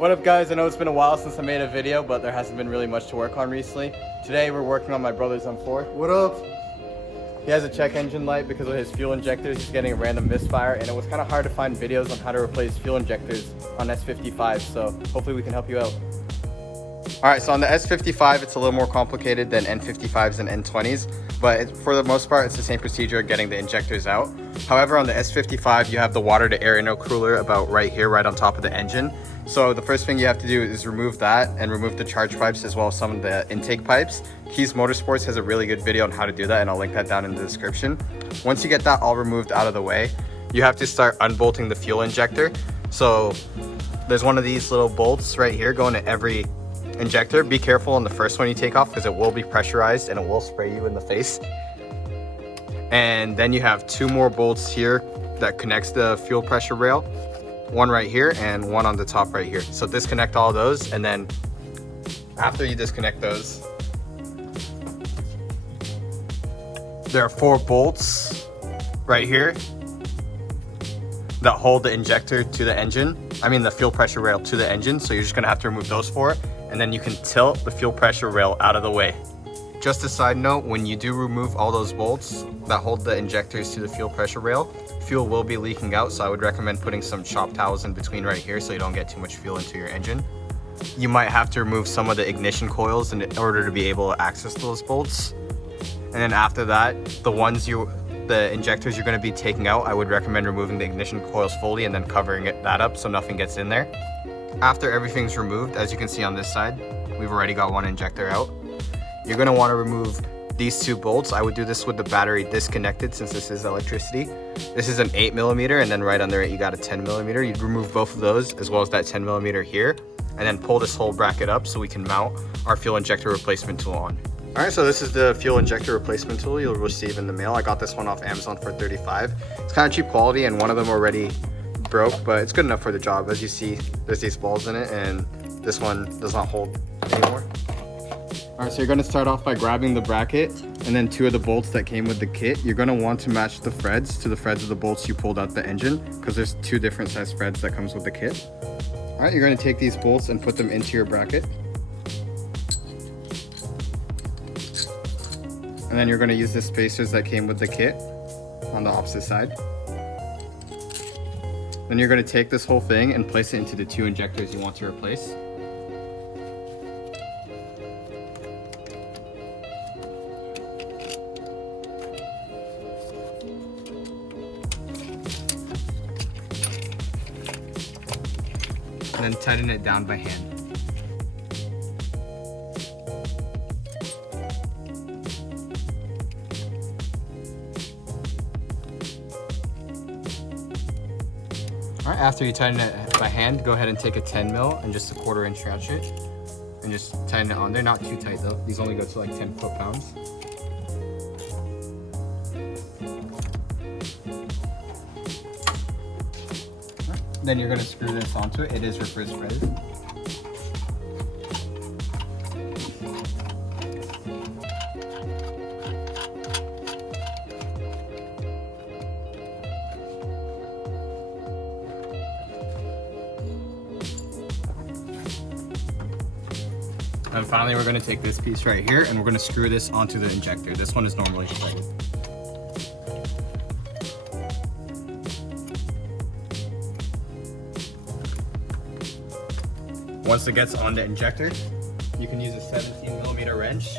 What up guys, I know it's been a while since I made a video, but there hasn't been really much to work on recently. Today we're working on my brother's M4. What up? He has a check engine light because of his fuel injectors. He's getting a random misfire, and it was kind of hard to find videos on how to replace fuel injectors on S55, so hopefully we can help you out. Alright, so on the S55 it's a little more complicated than N55s and N20s, but for the most part it's the same procedure getting the injectors out. However, on the S55 you have the water to air intercooler about right here, right on top of the engine. So the first thing you have to do is remove that and remove the charge pipes as well as some of the intake pipes. Keys Motorsports has a really good video on how to do that, and I'll link that down in the description. Once you get that all removed out of the way, you have to start unbolting the fuel injector. So there's one of these little bolts right here going to every injector. Be careful on the first one you take off because it will be pressurized and it will spray you in the face. And then you have two more bolts here that connects the fuel pressure rail. One right here and one on the top right here. So disconnect all those, and then after you disconnect those, there are 4 bolts right here that hold the injector to the engine. The fuel pressure rail to the engine. So you're just gonna have to remove those 4, and then you can tilt the fuel pressure rail out of the way. Just a side note, when you do remove all those bolts that hold the injectors to the fuel pressure rail, fuel will be leaking out, so I would recommend putting some shop towels in between right here so you don't get too much fuel into your engine. You might have to remove some of the ignition coils in order to be able to access those bolts. And then after that, the injectors you're going to be taking out, I would recommend removing the ignition coils fully and then covering that up so nothing gets in there. After everything's removed, as you can see on this side, we've already got one injector out. You're going to want to remove these 2 bolts. I would do this with the battery disconnected since this is electricity. This is an 8mm, and then right under it you got a 10mm. You'd remove both of those as well as that 10mm here, and then pull this whole bracket up so we can mount our fuel injector replacement tool on. Alright, so this is the fuel injector replacement tool you'll receive in the mail. I got this one off Amazon for $35. It's kind of cheap quality, and one of them already broke, but it's good enough for the job. As you see, there's these balls in it, and this one does not hold anymore. Alright, so you're going to start off by grabbing the bracket and then 2 of the bolts that came with the kit. You're going to want to match the threads to the threads of the bolts you pulled out the engine, because there's 2 different size threads that comes with the kit. Alright, you're going to take these bolts and put them into your bracket. And then you're going to use the spacers that came with the kit on the opposite side. Then you're going to take this whole thing and place it into the 2 injectors you want to replace. And then tighten it down by hand. Alright, after you tighten it by hand, go ahead and take a 10mm and just a 1/4 inch ratchet and just tighten it on there. Not too tight though. These only go to like 10 foot-pounds. Then you're going to screw this onto it. It is reverse threaded. And finally, we're going to take this piece right here and we're going to screw this onto the injector. This one is normally threaded. Once it gets on the injector, you can use a 17mm wrench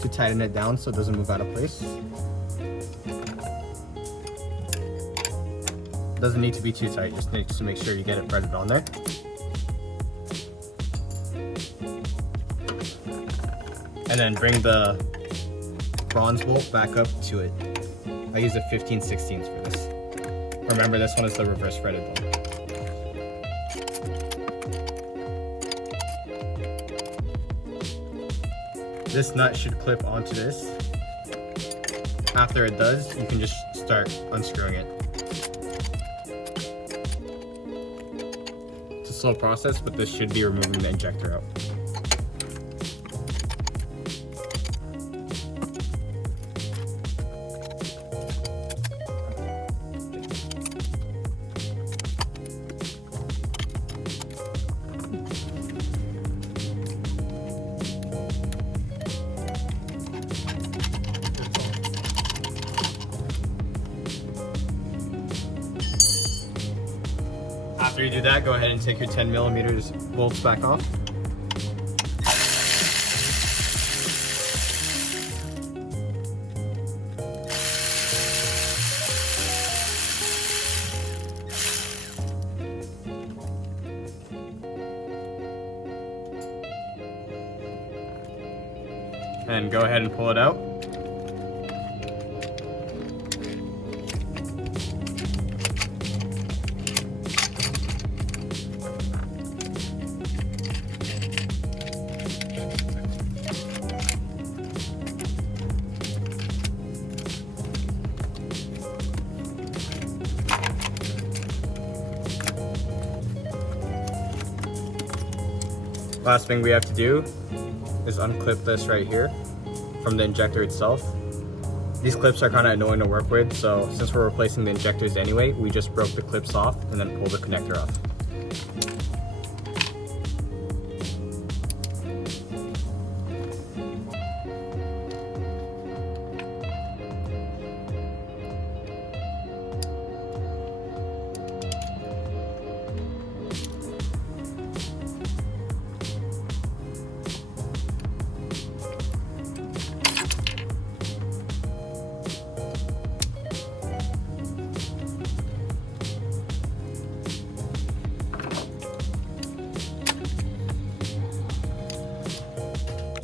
to tighten it down so it doesn't move out of place. Doesn't need to be too tight, just needs to make sure you get it threaded on there. And then bring the bronze bolt back up to it. I use a 15/16 for this. Remember, this one is the reverse threaded one. This nut should clip onto this. After it does, you can just start unscrewing it. It's a slow process, but this should be removing the injector out. After you do that, go ahead and take your 10 millimeters bolts back off. And go ahead and pull it out. Last thing we have to do is unclip this right here from the injector itself. These clips are kind of annoying to work with, so since we're replacing the injectors anyway, we just broke the clips off and then pulled the connector off.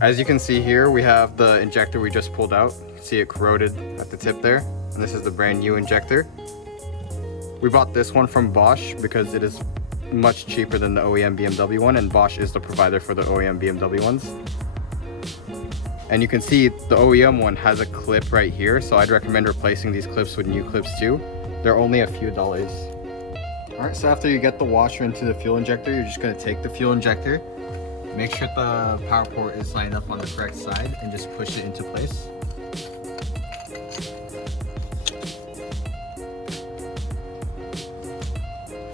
As you can see here, we have the injector we just pulled out. You can see it corroded at the tip there. And this is the brand new injector. We bought this one from Bosch because it is much cheaper than the OEM BMW one, and Bosch is the provider for the OEM BMW ones. And you can see the OEM one has a clip right here, so I'd recommend replacing these clips with new clips too. They're only a few dollars. Alright, so after you get the washer into the fuel injector, you're just going to take the fuel injector, make sure the power port is lined up on the correct side, and just push it into place.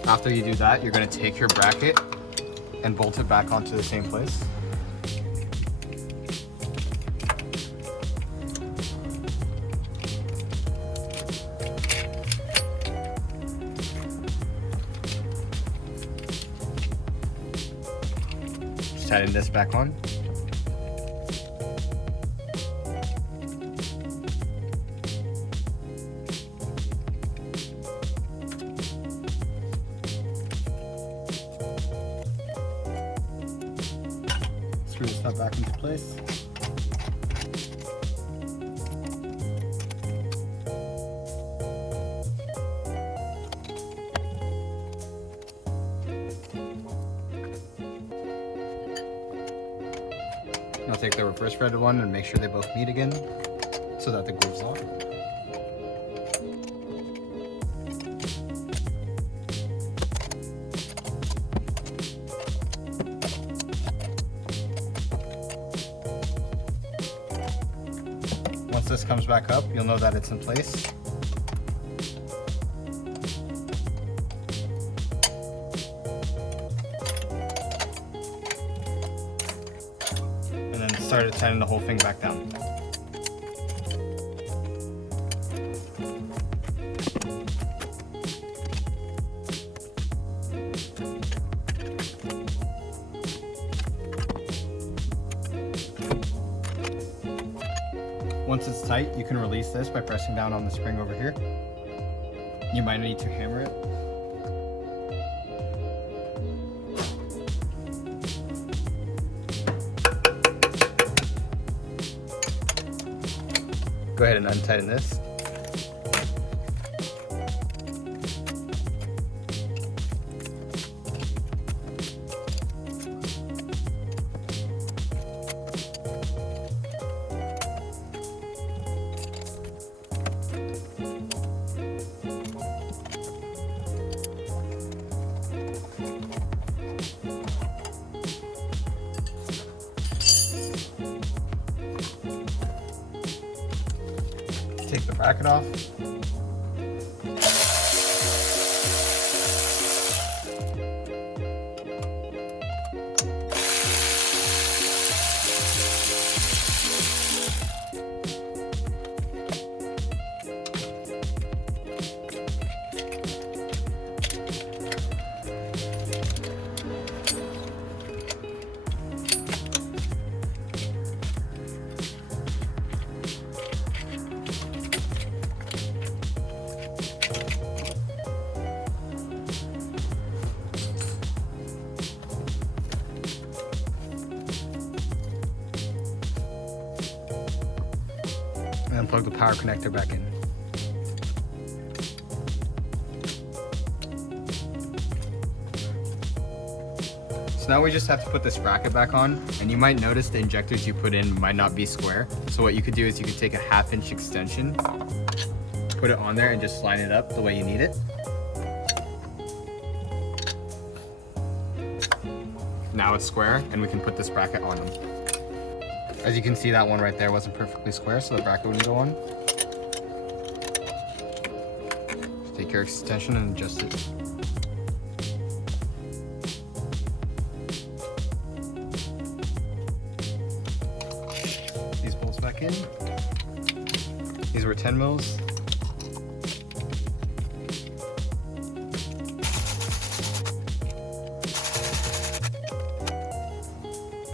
After you do that, you're going to take your bracket and bolt it back onto the same place. Just tighten this back on. Screw this nut back into place. Now take the reverse threaded one and make sure they both meet again so that the groove's locked. Once this comes back up, you'll know that it's in place. And then start to tighten the whole thing back down. Once it's tight, you can release this by pressing down on the spring over here. You might need to hammer it. Go ahead and untighten this. Take the bracket off. then plug the power connector back in. So now we just have to put this bracket back on, and you might notice the injectors you put in might not be square. So what you could do is you could take a 1/2 inch extension, put it on there and just line it up the way you need it. Now it's square, and we can put this bracket on them. As you can see, that one right there wasn't perfectly square, so the bracket wouldn't go on. Just take your extension and adjust it. These bolts back in. These were 10 mils.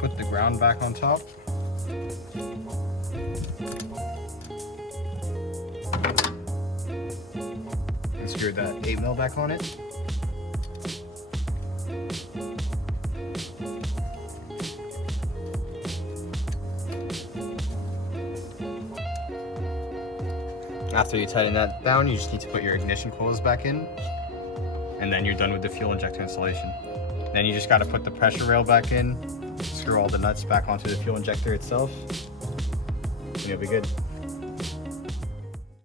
Put the ground back on top. And screw that 8 mil back on it. After you tighten that down, you just need to put your ignition coils back in, and then you're done with the fuel injector installation. Then you just got to put the pressure rail back in, screw all the nuts back onto the fuel injector itself, and you'll be good.